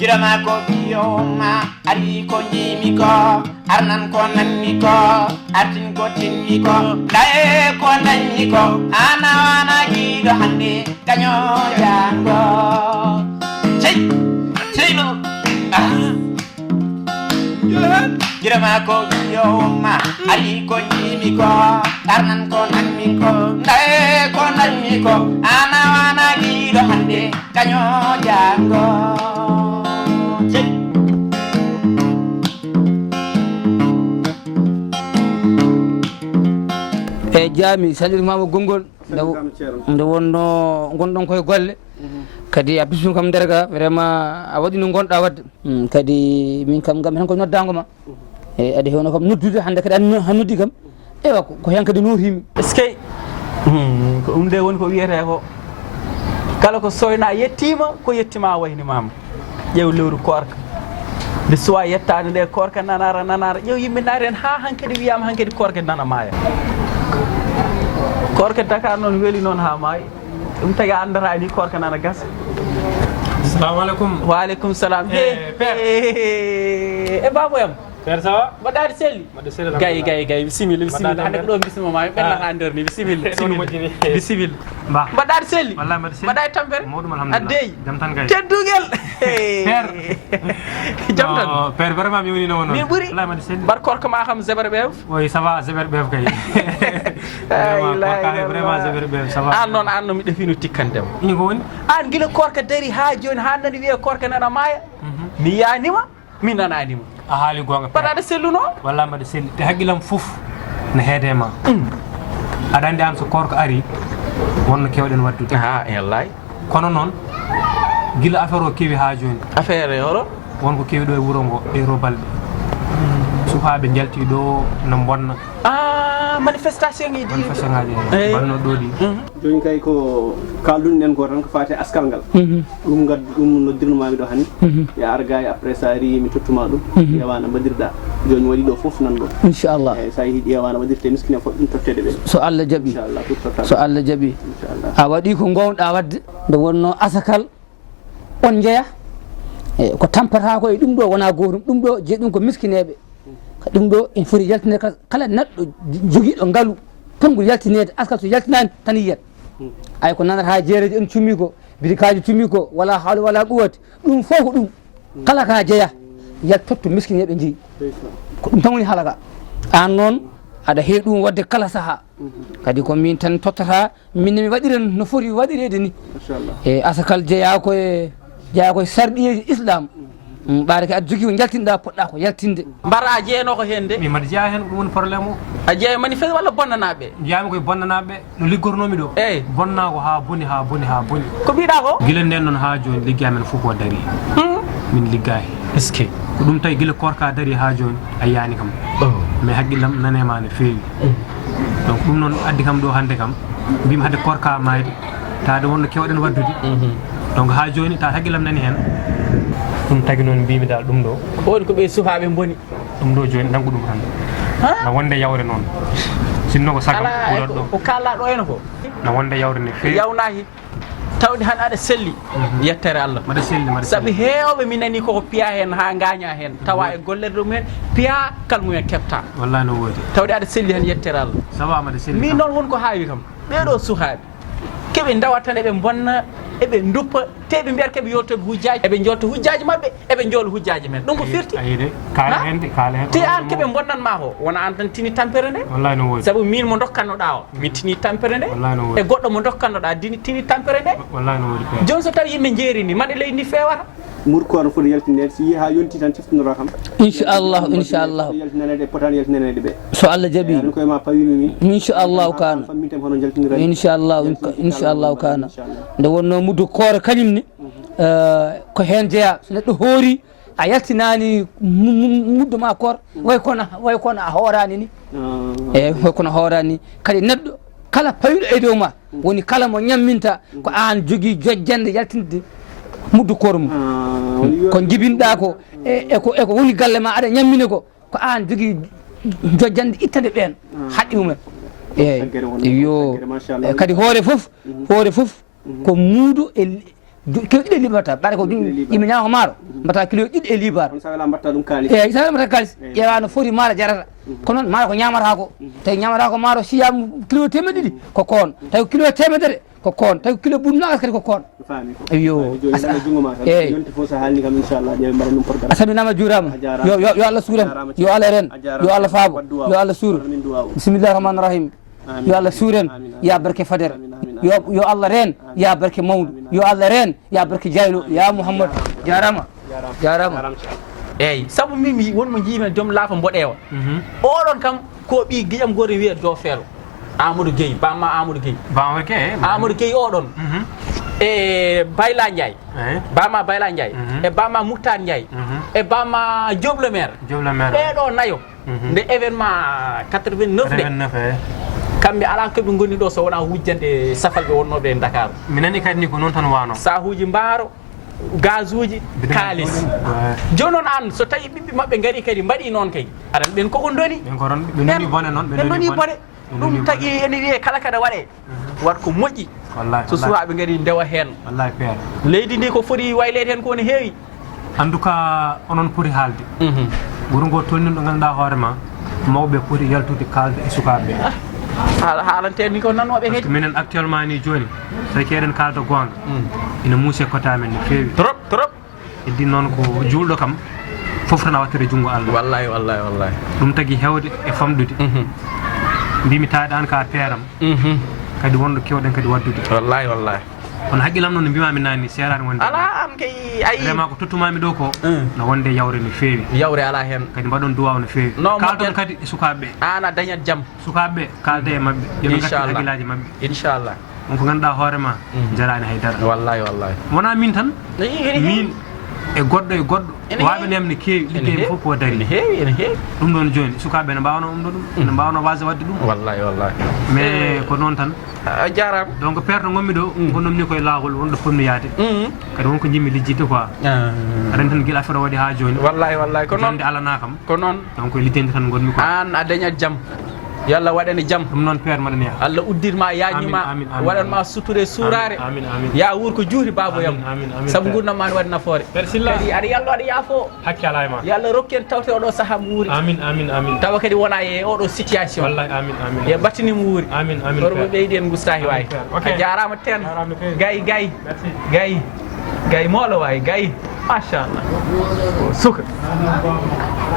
girama ko biyoma ari ko jimi ko arnan ko nanmi ko artin ko tinmi ko dae ko nanmi ko ana wana gido hande kanyo jango sei no girama ko biyoma ari ko jimi ko arnan ko nanmi ko dae ko nanmi ko ana wana gido hande kanyo jango e jaami salirmama gongol nde wonno gonɗon koye golle kadi a bisum kam nder ga vraiment a waɗi no gonɗa wadde kadi min kam gam hen ko noddago ma e adi hewno kam noddude hande kadi ha noddi kam ewa ko hen kadi notimi est ce que ko ɗum nde woni ko wiyete ko kala ko soyna yettima ko yettima waynimama ƴeew lewru korka nde suwa yettade nde korka nanara ƴeew yimɓe naari hen ha hankkadi wiyama hankkadi korka nana maaya korka Dakar noon weeli noon ha maayi ɗum tagi a andata ni korka nana gasa. Assalamu alaikum. Wa alaikum salam. E baboyam Père ça va? Mbaɗaɗi selli? Gay bisimilla bisimilla hande ko ɗo bisimilla ma ɓennata nder ni bisimilla bisimilla mbaɗaɗi selli? Wallahi mbaɗa selli. Mbaɗaɗi tampere? Mawɗum alhamdulillah. Addeyi? Jam tan gay. Teddugel. Père. Jam tan. Père vraiment mi woni non non. Min ɓuuri? Wallahi mbaɗa selli. Bar korka ma kam zebre ɓeew? Oui ça va zebre ɓeew kay. Vraiment zebre ɓeew ça va. An noon an no mi ɗefino tikkandema. Ini ko woni? An gila korka dari ha joni ha nani wiye korka nana maaya mi yanima mi nananima A haali gonga. mbaɗaɗa selluno? Wallahi mbaɗa selli. Te haggilam fof ne heede ma. Aɗa andi an so korka ari wonno kewɗen waddude. Ha wallahi. Kono noon gila affaire o kewi ha joni. Affaire hoɗo? Wonko kewi ɗo e wuro ngo e robalɓe. Sukaɓe jalti ɗo no bonna. Manifestation ji manifestation ngaji banno ɗo ɗi joni kay ko kalduɗen ko tan ko fate askal ngal ɗum gaddu ɗum noddirnomami ɗo hanni ya ar gay après ça ri mi tottuma ɗum ƴewana mbaɗirɗa joni waɗi ɗo foof nan ɗo inchallah eyyi sa yeehi ƴewana mbaɗirte miskine fof ɗum tottede ɓe so Allah jaaɓi inchallah so Allah jaaɓi a waɗi ko gowɗa wadde nde wonno asakal on jeeya e ko tampata ko e ɗum ɗo wona gotum ɗum ɗo jeeyi ɗum ko miskineɓe ɗum ɗo en foti yaltinede kala neɗɗo joguiɗo ngaalu pongol yaltinede askal so yaltinani tan yiyat ay ko nanata ha jeereji en cummi ko bidikaji cummi ko wala hawle wala quwwati ɗum fof ko ɗum kala ka jeeya yalt totto miskineɓe jeeyi ko ɗum tan woni halaka an noon aɗa heewi ɗum wadde kala saaha kadi ko min tan tottata minne mi waɗiren no foti waɗirede ni e asakal jeeya koye sarɗiyeji islam ɓaade ke aɗa jogui ko jaltinɗa poɗɗa ko yaltinde mbara a jeeyano ko hen de mi mbaɗa jeeya hen ko ɗum woni probléme o a jeeya manifeste walla bonnanaɓe jeyami koye bonnanaɓe no liggornomi ɗo eyyi bonna ko ha boni ko mbiɗa ko guila nden noon ha joni ligguey amen fof ko daari min liggayi est ce que ko ɗum tawi guila korka daari ha joni a yiyani kam mais haqqillam nanema no fewi donc ɗum noon addi kam ɗo hande kam mbimi hadde korka mayde tawde wonno kewɗen waddude donc ha joni taw haqqillam nani hen ɗum tagi noon mbimi dal ɗum ɗo ko woni ko ɓe sukaɓe boni ɗum ɗo joni naggu ɗum tan no wonde yawre noon sinno ko sagam ɓuurat ɗo ko kalɗa ɗo ene ko no wonde yawre ne fewi yawnaki tawde han aɗa selli yettere Allah mbaɗa selli saabu hewɓe mi nani koko piya hen ha gaña hen tawa e gollerde ɗum hen piya kalmumen keɓta wallahi no woodi tawde aɗa selli hen yettere Allah ça va mbaɗa selli min noon wonko hawi kam ɓeɗo sukaɓe keɓe dawa tan eɓe bonna eɓe duppa te ɓe mbiyata keɓe yoltoɓe hujjaji eɓe jolta hujjaji mabɓe eɓe joola hujjaji men ɗum ko firti ayide kaala hen te an keɓe bonnanma ko wona an tan tini tampere nde wallahi no woodi saabu min mo dokkannoɗa o mi tini tampere nde wallahi no woodi e goɗɗo mo dokkannoɗa tini tampere nde wallahi no woodi joni so tawi yimɓe jeerini maɗe leydi ndi fewata murko no foti yaltinede si yi ha yonti tan ciftonora kam inchallahu yaltinanede potani yaltinanede ɓe so Allah jaaɓi ɗum koye ma pawimi min inchallahu kana fammitem hono jaltinirani inchallahu kana nde wonno muddu koore kañum ni ko hen jeeya so neɗɗo hoori a yaltinani muddu ma koor way kono a hoorani ni eyyi way kono hoorani kadi neɗɗo kala pawiɗo e dow ma woni kala mo ñamminta ko an jogui jojjande yaltinde muddu koor mum ko jibinɗa ko eko woni galle ma aɗa ñammine ko an jogui jojjande ittande ɓen haqqi mumen eyyi yo kadi hoore foof ko muudo kilo ɗiɗi librata ɓaɗa ko yimɓe ñama ko maaro mbatta kilo ɗiɗi e libar on sawela mbatta ɗum kalis eyyi sa mbatta kalis ƴeewa no foti maaro jarata ko noon maaro ko ñamata ko tawi ñamata ko maaro siyama kilo temedde ɗiɗi ko koon tawi kilo temedere ko koon tawi kilo bunnagas kadi ko koon eyo yonti fof so haalni kam inchallah ƴeewe mbaɗa ɗum programme a salminama juurama yo Allah suuren yo Allah ren yo Allah faabo yo Allah suur bisimillahi rahmani rahim yo Allah suuren ya barke fadere yo Allah ren ya barke mawdu yo Allah ren ya barke jaylo ya Muhammad jarama eyyi saabu mimi wonmo jiimen joom laafa mboɗewa oɗon kam ko ɓi guiƴam goto wiye do feelo Amadou Gueye bamma Amadou Gueye Amadou Gueye oɗon e Bayla Ndiaye bamma Bayla Ndiaye e bamma Moutar Ndiaye e bamma Diop le maire ɓeɗo nayo nde événement 89 de kamɓe ala koɓe gonni ɗo so wona wujjande safalɓe wonnoɓe e Dakar minani kadi ni ko noon tan wano sahuji mbaaro gaz uji kalis joni noon an so tawi ɓiɓɓe mabɓe gaari kadi mbaɗi noon kay aɗan ɓen koko doni ɓe doni bone ɗum tagui ene wiye kala kada waɗe wat ko moƴƴi so sukaɓe gaari ndewa hen leydi ndi ko foti waylede hen kone heewi en tout cas onon poti haalde wuuro ngo tolni ɗo ganduɗa hoorema mawɓe poti yaltude kalde e sukaɓeɓe haalante ni ko nanoɓe kadi minen actuellement ni joni so keɗen kalda gonga ina muusi kota men no feewi trop heddi noon ko julɗo kam fof tan a wattire junngo Allah wallahi ɗum tagui hewde e famɗude mbimi taade an ka peeram kadi wonɗo kewɗen kadi waddude wallahi kono haqqillam noon no mbimami nani serani wonde ala am kay ayi vraiment ko tottumami ɗo ko no wonde yawre no feewi yawre ala hen kadi mbaɗon duwaw no feewi kalɗon kadi e sukaɓeɓe an a dañat jaam sukaɓeɓe kalde e mabɓe yoɓe gatti haqqillaji mabɓe inchallah on ko ganduɗa hoorema jarani haydara wallahi wona min tan min e goɗɗo waɓe nemne keewi liggeɓe fof ko dari ene heewi ɗum ɗon joni sukaɓe ne mbawno ɗum ɗo ɗum ene mbawno wasde wadde ɗum wallahi mais ko noon tan a jarama donc père to gommi ɗo gonnomni koye lawol wonɗo fonno yaade kadi wonko jimmi lijjidde quoi aɗani tan guila affaire o waɗi ha joni wallahi ko noon jonde alana kam ko noon donc koye lijjande tan gonmi quoi an a dañat jaam yalla waɗane jaam ɗum noon père maɗane yaha Allah uddirma yañima waɗanma suture surare ya wuur ko juuti baboyam saabu gurdam ma ne waɗi nafoore kadi aɗa yallo aɗa yaafo hakki ala e ma yalla rokken tawte oɗo saaha mo wuuri amin tawa kadi wona e oɗo situation wallahi amin e battinimo wuuri amin ormo ɓeydi en gustahi wawi a jarama ten gayi molo wawi gayi machallah suka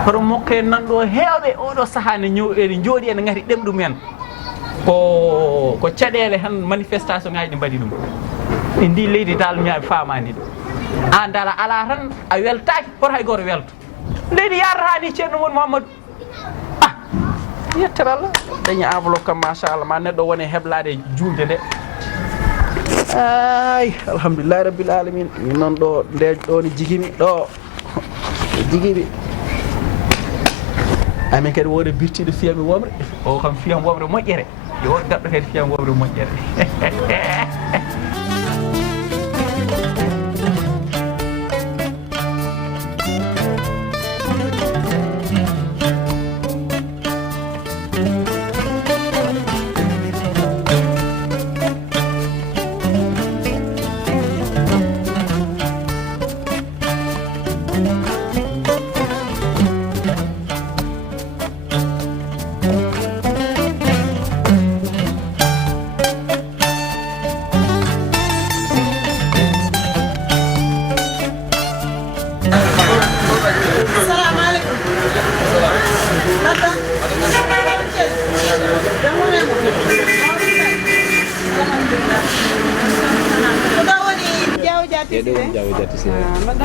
kono mokke nanɗo hewɓe oɗo saaha ene jooɗi ene gati ɗemɗum en ko caɗele han manifestation ngaji ɗi mbaɗi ɗum e ndi leydi dal mi famani ɗum an dal ala tan a weltaki hoto hay goto welto leydi yarata ni ceerno woni Mouhamadou yettere Allah dañi enveloppe kam machallah ma neɗɗo woni heblade julde nde ay alhamdulillahi rabbil alamin min noon ɗo nde ɗo ne jigimi ɗo jigimi amin kadi wode birtiɗo fiyami womre o kam fiyam womre moƴƴere yo won gaɗɗo kadi fiyam womre moƴƴere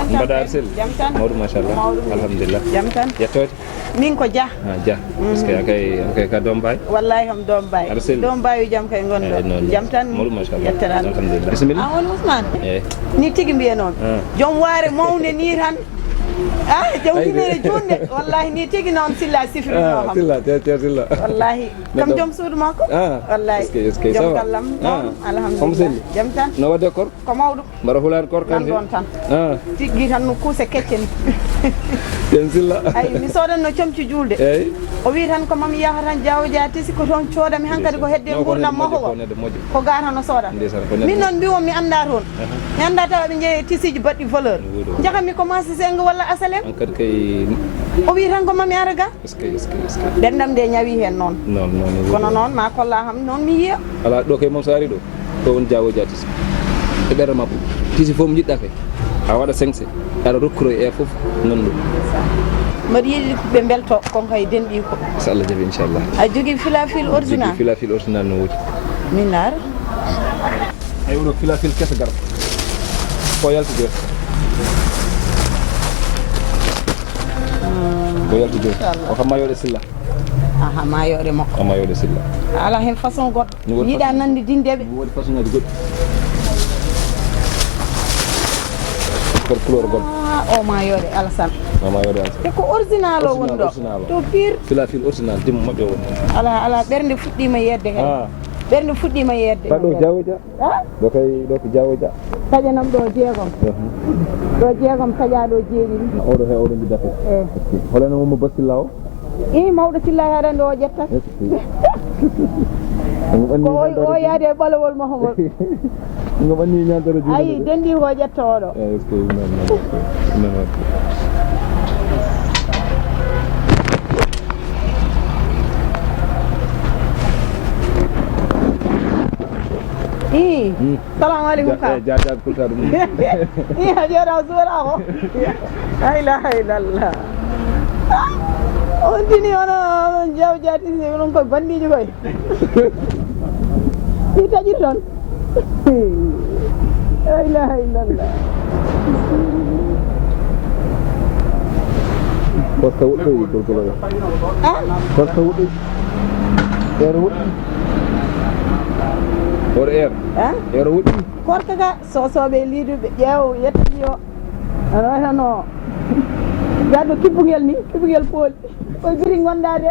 mbaɗar sel mawɗo machallah alhamdulillah yettode min ko Dia Dia parce que akay ka doom bay wallahi kam doom bay doom bayu jam kay gonɗo jam tan mawɗo machallah yetterani alhamdulillah bisimilla won Ousmane ni tigi mbiye noon joom waare mawde ni tan jom hinere junde wallahi ni tigi noon Silla sifrino kam Silla Silla wallahi kam jom suudu makko wallahi jom kallam alhamdulillah jam tan no wadde kor ko mawɗum mbaɗa hulani kor kan ɗon tan tigui tan no kuuse keccen jen Silla ay mi sodanno comci julde eyyi o wi tan ko mami yaha tan Diawo Dia si ko toon coodami hankkadi ko hedde gurdam mahoo ko ga tan o sooda min noon mbiwon mi anda toon mi anda tawa ɓe jeeyi tisiji baɗɗi valeur jahami commencé sengo walla asalem kadi kay o wi tan ko mami ara ga dendam de ñawi hen noon non kono noon ma kolla ham noon mi yiya ala ɗo kay mom so ari ɗo to won Diawo Dia tisi e ɓerɗe mabɓe tisi fof mo jiɗɗa kay a waɗa 5 aɗa rokkuro e fof non ɗum mbaɗa yiɗi ɓe belto kon kay denɗi ko so Allah jaɓi inchallah a jogui filafil original filafil original no woodi min laara ay wono filafil kesa gar ko yaltide ko yaltide o kam mayoɗe Silla aha mayoɗe makko mayoɗe Silla ala hen façon goɗɗo yiiɗa nande dindeɓe woodi façon ngaji goɗɗi ko couleur goɗɗo o mayoɗe Alassane mayoɗe Alassane ko original o woni ɗo to pire filafil original dimmo maɓɓe o woni ala ɓernde fuɗɗima yedde hen ɓernde fuɗɗima yedde ɗo Diawo Dia ɗo kay ɗo ko Diawo Dia taƴanam ɗo jeegom ɗo jeegom taƴa ɗo jeeɗiɗi oɗo he oɗo jiddata holano momo ba Silla o mawɗo Silla haɗande o ƴetta ko o yaade e ɓalawol mahogol ngam anni ñantoro jiiɗi ayi dendi ko ƴetta oɗo salamu aleykum ka jaajab kulta ɗum a ƴeeɗa suwaɗa ko la ilaha illallah on tini onon Diawo Dia tisi onon koye bandiji koye i taƴir toon la ilaha illallah koska wuɗɗoyi golgoloyo koska wuɗɗoyi ero wuɗɗi oɗo ero wuɗɗi Korka ka sosoɓe liduɓe ƴeew yettani o aɗa waytano gaddo kibbugel ni kibbugel pooli koye biri gondade